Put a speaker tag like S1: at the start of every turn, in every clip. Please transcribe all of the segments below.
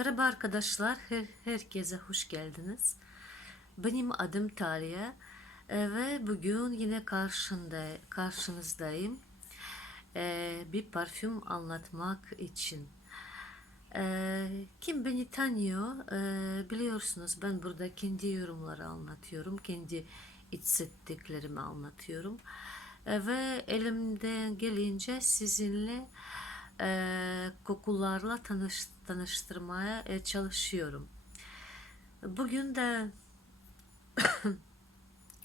S1: Merhaba arkadaşlar, her, herkese hoş geldiniz. Benim adım Talia e, ve bugün yine karşında, karşınızdayım. E, bir parfüm anlatmak için. E, kim beni tanıyor e, biliyorsunuz ben burada kendi yorumları anlatıyorum, kendi hissettiklerimi anlatıyorum. E, ve elimden gelince sizinle kokularla tanış, tanıştırmaya e, çalışıyorum. Bugün de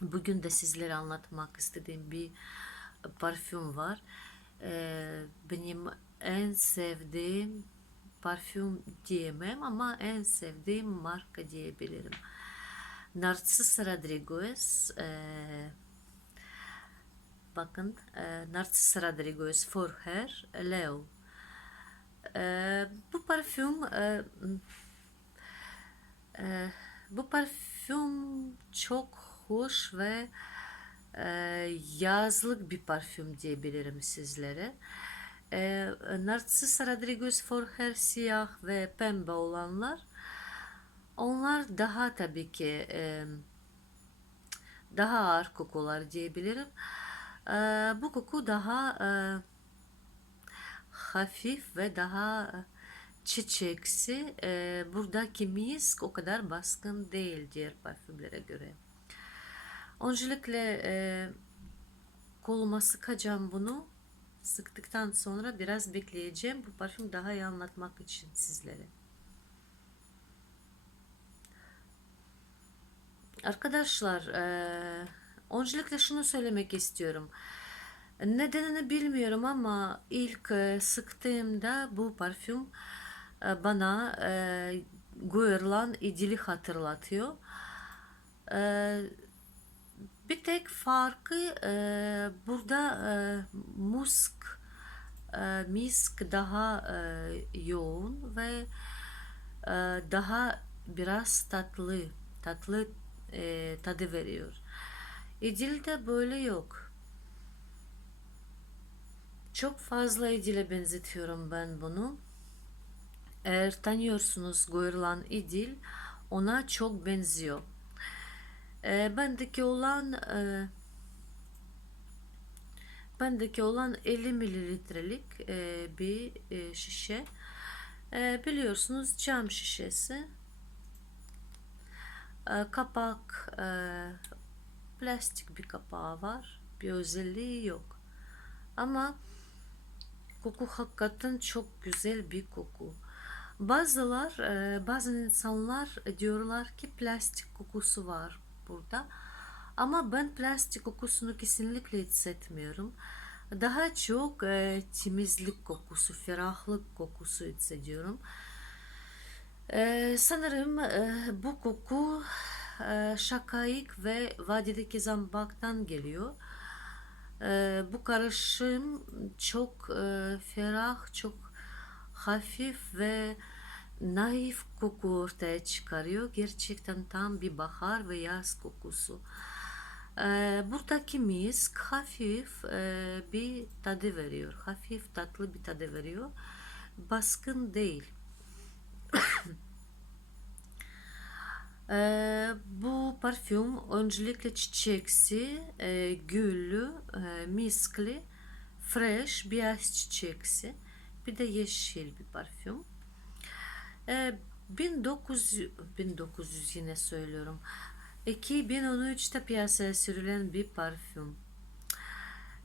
S1: bugün de sizlere anlatmak istediğim bir parfüm var. E, benim en sevdiğim parfüm diyemem ama en sevdiğim marka diyebilirim. Narcis Rodriguez e, bakın e, Narcis Rodriguez For Her Leo ee, bu parfüm e, e, bu parfüm çok hoş ve e, yazlık bir parfüm diyebilirim sizlere. E, Rodriguez for Her siyah ve pembe olanlar onlar daha tabii ki daha ağır kokular diyebilirim. Bu koku daha hafif ve daha çiçeksi. E, buradaki misk o kadar baskın değil diğer parfümlere göre. Öncelikle e, koluma sıkacağım bunu. Sıktıktan sonra biraz bekleyeceğim. Bu parfüm daha iyi anlatmak için sizlere. Arkadaşlar, e, öncelikle şunu söylemek istiyorum. Nedenini bilmiyorum ama ilk e, sıktığımda bu parfüm e, bana e, Guerlain idili hatırlatıyor. E, bir tek farkı e, burada e, musk e, misk daha e, yoğun ve e, daha biraz tatlı tatlı e, tadı veriyor. İdil'de böyle yok. Çok fazla İdil'e benzetiyorum ben bunu. Eğer tanıyorsunuz Guerlain İdil ona çok benziyor. E, bendeki olan e, bendeki olan 50 mililitrelik e, bir e, şişe. E, biliyorsunuz cam şişesi. E, kapak e, plastik bir kapağı var. Bir özelliği yok. Ama Koku hakikaten çok güzel bir koku. Bazılar, e, bazı insanlar diyorlar ki plastik kokusu var burada. Ama ben plastik kokusunu kesinlikle hissetmiyorum. Daha çok e, temizlik kokusu, ferahlık kokusu hissediyorum. E, sanırım e, bu koku e, şakayık ve vadideki zambaktan geliyor. E, bu karışım çok e, ferah, çok hafif ve naif koku ortaya çıkarıyor. Gerçekten tam bir bahar ve yaz kokusu. E, buradaki misk hafif e, bir tadı veriyor. Hafif tatlı bir tadı veriyor. Baskın değil. Ee, bu parfüm öncelikle çiçeksi, e, güllü, e, miskli, fresh, beyaz çiçeksi. Bir de yeşil bir parfüm. Ee, 1900, 1900 yine söylüyorum. 2013'te piyasaya sürülen bir parfüm.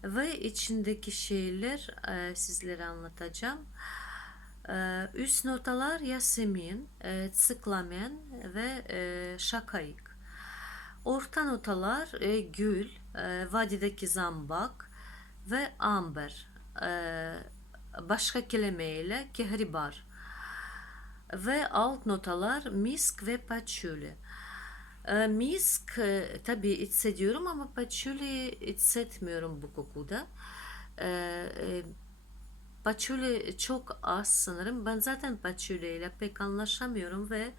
S1: Ve içindeki şeyler e, sizlere anlatacağım. Ee, üst notalar Yasemin, e, Sıklamen ve e, Şakayık. Orta notalar e, Gül, Vadideki Zambak ve Amber. Başka kelimeyle Kehribar. Ve alt notalar Misk ve Patchouli. Misk tabi hissediyorum ama patchouli hissetmiyorum bu kokuda. Patchouli çok az sanırım. Ben zaten patchouli ile pek anlaşamıyorum ve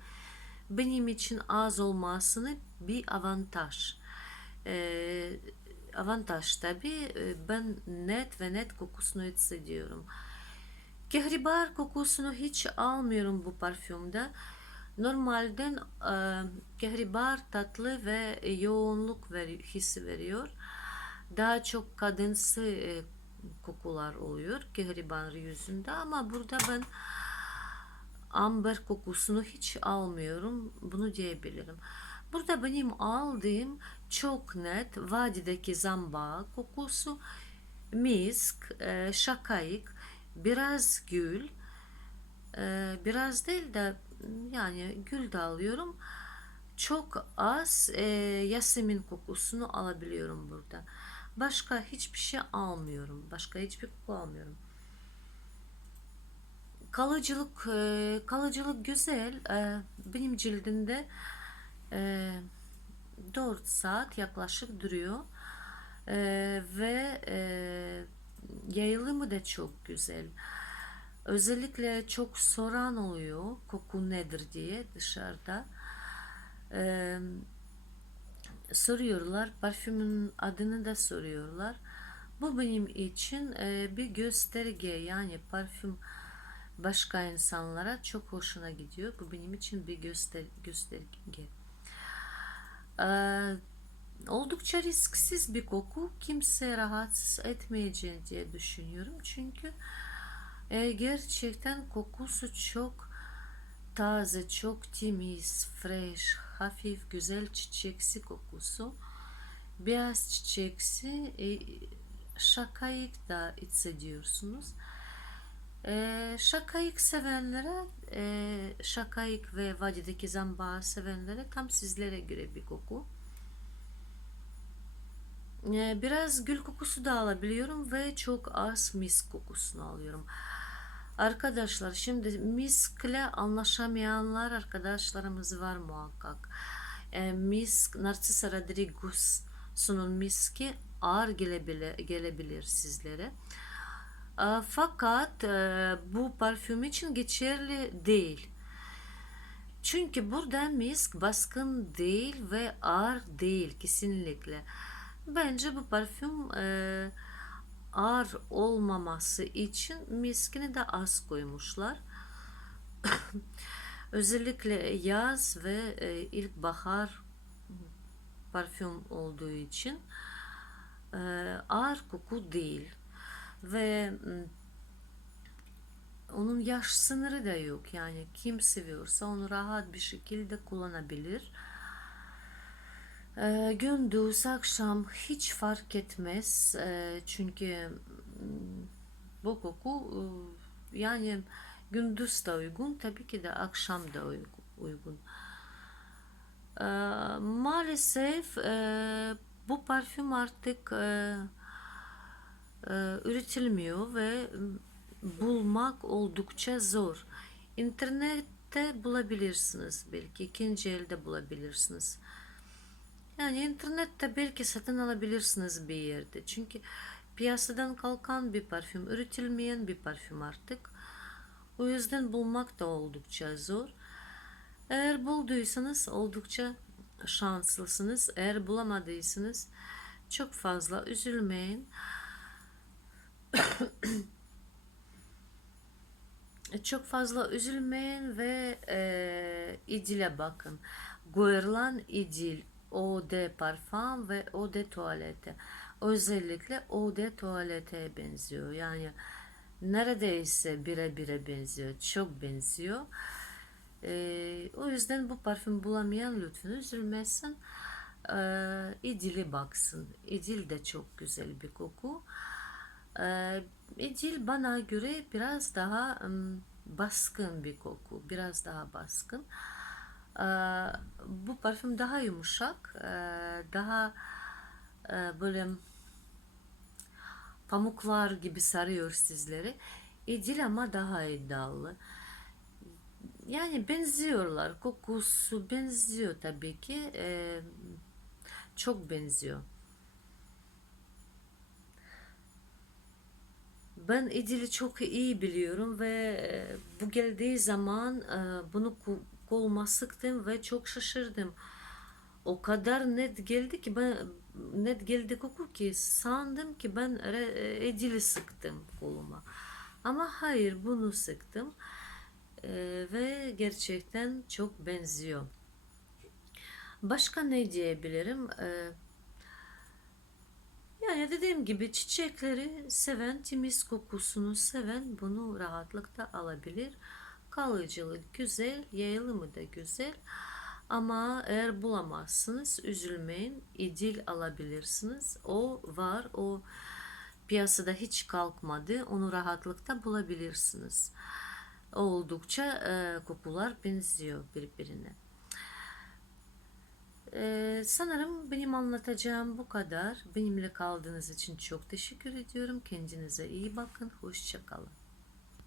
S1: benim için az olmasını bir avantaj. Ee, avantaj tabi ben net ve net kokusunu hissediyorum. Kehribar kokusunu hiç almıyorum bu parfümde. Normalde e, kehribar tatlı ve yoğunluk veri, hissi veriyor. Daha çok kadınsı e, kokular oluyor kehribar yüzünde ama burada ben amber kokusunu hiç almıyorum. Bunu diyebilirim. Burada benim aldığım çok net vadideki zamba kokusu, misk, e, şakayık, biraz gül, e, biraz değil de yani gül de alıyorum. Çok az e, yasemin kokusunu alabiliyorum burada. Başka hiçbir şey almıyorum. Başka hiçbir koku almıyorum. Kalıcılık e, kalıcılık güzel. E, benim cildimde e, 4 saat yaklaşık duruyor. E, ve e, yayılımı da çok güzel. Özellikle çok soran oluyor koku nedir diye dışarıda. E, soruyorlar. Parfümün adını da soruyorlar. Bu benim için e, bir gösterge yani parfüm başka insanlara çok hoşuna gidiyor. Bu benim için bir göster gösterge. Ee, oldukça risksiz bir koku. Kimse rahatsız etmeyeceğini diye düşünüyorum. Çünkü e, gerçekten kokusu çok taze, çok temiz, fresh, hafif, güzel çiçeksi kokusu. Beyaz çiçeksi e, şakayık da hissediyorsunuz. E, şakayık sevenlere, e, şakayık ve vadideki zamba sevenlere tam sizlere göre bir koku. E, biraz gül kokusu da alabiliyorum ve çok az misk kokusunu alıyorum. Arkadaşlar şimdi miskle anlaşamayanlar arkadaşlarımız var muhakkak. E, misk, Narcisa Rodriguez'sunun miski ağır gelebilir, gelebilir sizlere. E, fakat e, bu parfüm için geçerli değil. Çünkü burada misk baskın değil ve ağır değil kesinlikle. Bence bu parfüm e, ağır olmaması için miskini de az koymuşlar. Özellikle yaz ve e, ilkbahar parfüm olduğu için e, ağır koku değil ve onun yaş sınırı da yok yani kim seviyorsa onu rahat bir şekilde kullanabilir. E, gündüz akşam hiç fark etmez e, çünkü bu koku e, yani gündüz de uygun tabii ki de akşam da uygun. E, maalesef e, bu parfüm artık e, üretilmiyor ve bulmak oldukça zor. İnternette bulabilirsiniz belki ikinci elde bulabilirsiniz. Yani internette belki satın alabilirsiniz bir yerde. Çünkü piyasadan kalkan bir parfüm, üretilmeyen bir parfüm artık. O yüzden bulmak da oldukça zor. Eğer bulduysanız oldukça şanslısınız. Eğer bulamadıysanız çok fazla üzülmeyin. çok fazla üzülmeyin ve e, idile bakın. Guerlain idil, eau de parfum ve eau de tuvalete. Özellikle eau de tuvalete benziyor. Yani neredeyse bire bire benziyor. Çok benziyor. E, o yüzden bu parfüm bulamayan lütfen üzülmesin. E, idili baksın. İdil de çok güzel bir koku. E, İdil bana göre biraz daha baskın bir koku. Biraz daha baskın. Bu parfüm daha yumuşak. Daha böyle pamuklar gibi sarıyor sizleri. İdil ama daha iddialı. Yani benziyorlar. Kokusu benziyor tabii ki. Çok benziyor. Ben İdil'i çok iyi biliyorum ve e, bu geldiği zaman e, bunu koluma sıktım ve çok şaşırdım. O kadar net geldi ki ben net geldi koku ki sandım ki ben İdil'i sıktım koluma. Ama hayır bunu sıktım Ee, ve gerçekten çok benziyor. Başka ne diyebilirim? Ee, yani dediğim gibi çiçekleri seven, temiz kokusunu seven bunu rahatlıkla alabilir. Kalıcılık güzel, yayılımı da güzel. Ama eğer bulamazsınız üzülmeyin. İdil alabilirsiniz. O var. O piyasada hiç kalkmadı. Onu rahatlıkla bulabilirsiniz. Oldukça e, kokular benziyor birbirine. Ee, sanırım benim anlatacağım bu kadar. Benimle kaldığınız için çok teşekkür ediyorum. Kendinize iyi bakın. Hoşçakalın.